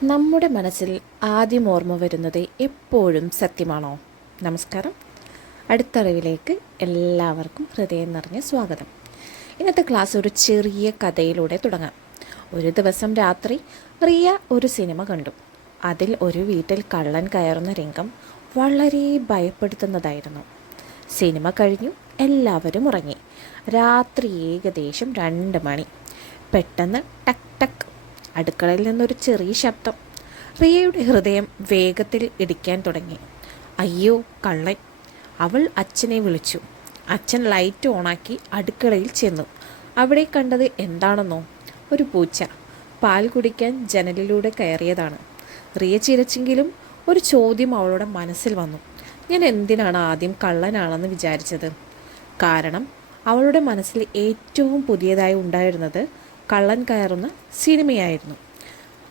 നമ്മുടെ മനസ്സിൽ ആദ്യം ഓർമ്മ വരുന്നത് എപ്പോഴും സത്യമാണോ? നമസ്കാരം. അടുത്തറിവിലേക്ക് എല്ലാവർക്കും ഹൃദയം നിറഞ്ഞ സ്വാഗതം. ഇന്നത്തെ ക്ലാസ് ഒരു ചെറിയ കഥയിലൂടെ തുടങ്ങാം. ഒരു ദിവസം രാത്രി റിയ ഒരു സിനിമ കണ്ടു. അതിൽ ഒരു വീട്ടിൽ കള്ളൻ കയറുന്ന രംഗം വളരെ ഭയപ്പെടുത്തുന്നതായിരുന്നു. സിനിമ കഴിഞ്ഞു, എല്ലാവരും ഉറങ്ങി. രാത്രി ഏകദേശം 2 മണി. പെട്ടെന്ന് ടക്ക് ടക്ക്, അടുക്കളയിൽ നിന്നൊരു ചെറിയ ശബ്ദം. റിയയുടെ ഹൃദയം വേഗത്തിൽ ഇടിക്കാൻ തുടങ്ങി. അയ്യോ, കള്ളൻ! അവൾ അച്ഛനെ വിളിച്ചു. അച്ഛൻ ലൈറ്റ് ഓണാക്കി അടുക്കളയിൽ ചെന്നു. അവിടെ കണ്ടത് എന്താണെന്നോ? ഒരു പൂച്ച പാൽ കുടിക്കാൻ ജനലിലൂടെ കയറിയതാണ്. റിയ ചിരിച്ചെങ്കിലും ഒരു ചോദ്യം അവളുടെ മനസ്സിൽ വന്നു. ഞാൻ എന്തിനാണ് ആദ്യം കള്ളനാണെന്ന് വിചാരിച്ചത്? കാരണം അവളുടെ മനസ്സിൽ ഏറ്റവും പുതിയതായി ഉണ്ടായിരുന്നത് കള്ളൻ കയറുന്ന സിനിമയായിരുന്നു.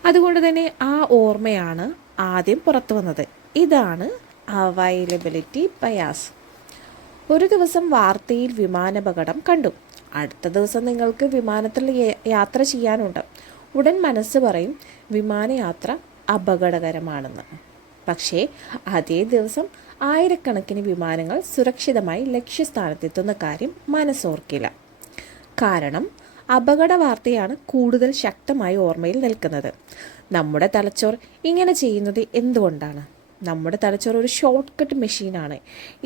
അതുകൊണ്ട് തന്നെ ആ ഓർമ്മയാണ് ആദ്യം പുറത്തു വന്നത്. ഇതാണ് അവൈലബിലിറ്റി ബയാസ്. ഒരു ദിവസം വാർത്തയിൽ വിമാനാപകടം കണ്ടു. അടുത്ത ദിവസം നിങ്ങൾക്ക് വിമാനത്തിൽ യാത്ര ചെയ്യാനുണ്ട്. ഉടൻ മനസ്സ് പറയും വിമാനയാത്ര അപകടകരമാണെന്ന്. പക്ഷേ അതേ ദിവസം ആയിരക്കണക്കിന് വിമാനങ്ങൾ സുരക്ഷിതമായി ലക്ഷ്യസ്ഥാനത്തെത്തുന്ന കാര്യം മനസ്സോർക്കില്ല. കാരണം അപകട വാർത്തയാണ് കൂടുതൽ ശക്തമായി ഓർമ്മയിൽ നിൽക്കുന്നത്. നമ്മുടെ തലച്ചോർ ഇങ്ങനെ ചെയ്യുന്നത് എന്തുകൊണ്ടാണ്? നമ്മുടെ തലച്ചോർ ഒരു ഷോർട്ട് കട്ട് മെഷീനാണ്.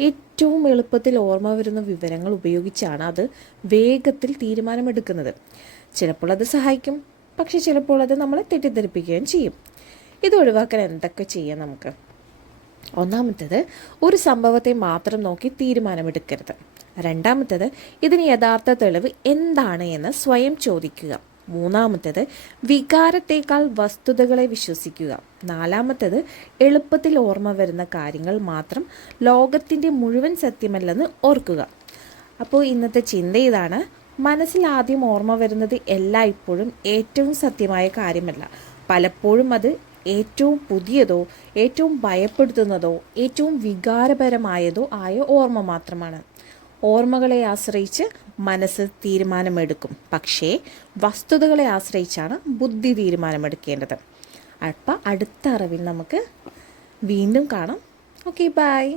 ഏറ്റവും എളുപ്പത്തിൽ ഓർമ്മ വരുന്ന വിവരങ്ങൾ ഉപയോഗിച്ചാണ് അത് വേഗത്തിൽ തീരുമാനമെടുക്കുന്നത്. ചിലപ്പോൾ അത് സഹായിക്കും, പക്ഷെ ചിലപ്പോൾ അത് നമ്മളെ തെറ്റിദ്ധരിപ്പിക്കുകയും ചെയ്യും. ഇത് ഒഴിവാക്കാൻ എന്തൊക്കെ ചെയ്യാം നമുക്ക്? ഒന്നാമത്തേത്, ഒരു സംഭവത്തെ മാത്രം നോക്കി തീരുമാനമെടുക്കരുത്. രണ്ടാമത്തേത്, ഇതിന് യഥാർത്ഥ തെളിവ് എന്താണ് എന്ന് സ്വയം ചോദിക്കുക. മൂന്നാമത്തേത്, വികാരത്തേക്കാൾ വസ്തുതകളെ വിശ്വസിക്കുക. നാലാമത്തേത്, എളുപ്പത്തിൽ ഓർമ്മ വരുന്ന കാര്യങ്ങൾ മാത്രം ലോകത്തിൻ്റെ മുഴുവൻ സത്യമല്ലെന്ന് ഓർക്കുക. അപ്പോൾ ഇന്നത്തെ ചിന്ത ഇതാണ്: മനസ്സിൽ ആദ്യം ഓർമ്മ വരുന്നത് എല്ലായ്പ്പോഴും ഏറ്റവും സത്യമായ കാര്യമല്ല. പലപ്പോഴും അത് ഏറ്റവും പുതിയതോ ഏറ്റവും ഭയപ്പെടുത്തുന്നതോ ഏറ്റവും വികാരപരമായതോ ആയ ഓർമ്മ മാത്രമാണ്. ഓർമ്മകളെ ആശ്രയിച്ച് മനസ്സ് തീരുമാനമെടുക്കും, പക്ഷേ വസ്തുതകളെ ആശ്രയിച്ചാണ് ബുദ്ധി തീരുമാനമെടുക്കേണ്ടത്. അപ്പം അടുത്ത അറിവിൽ നമുക്ക് വീണ്ടും കാണാം. Okay, by.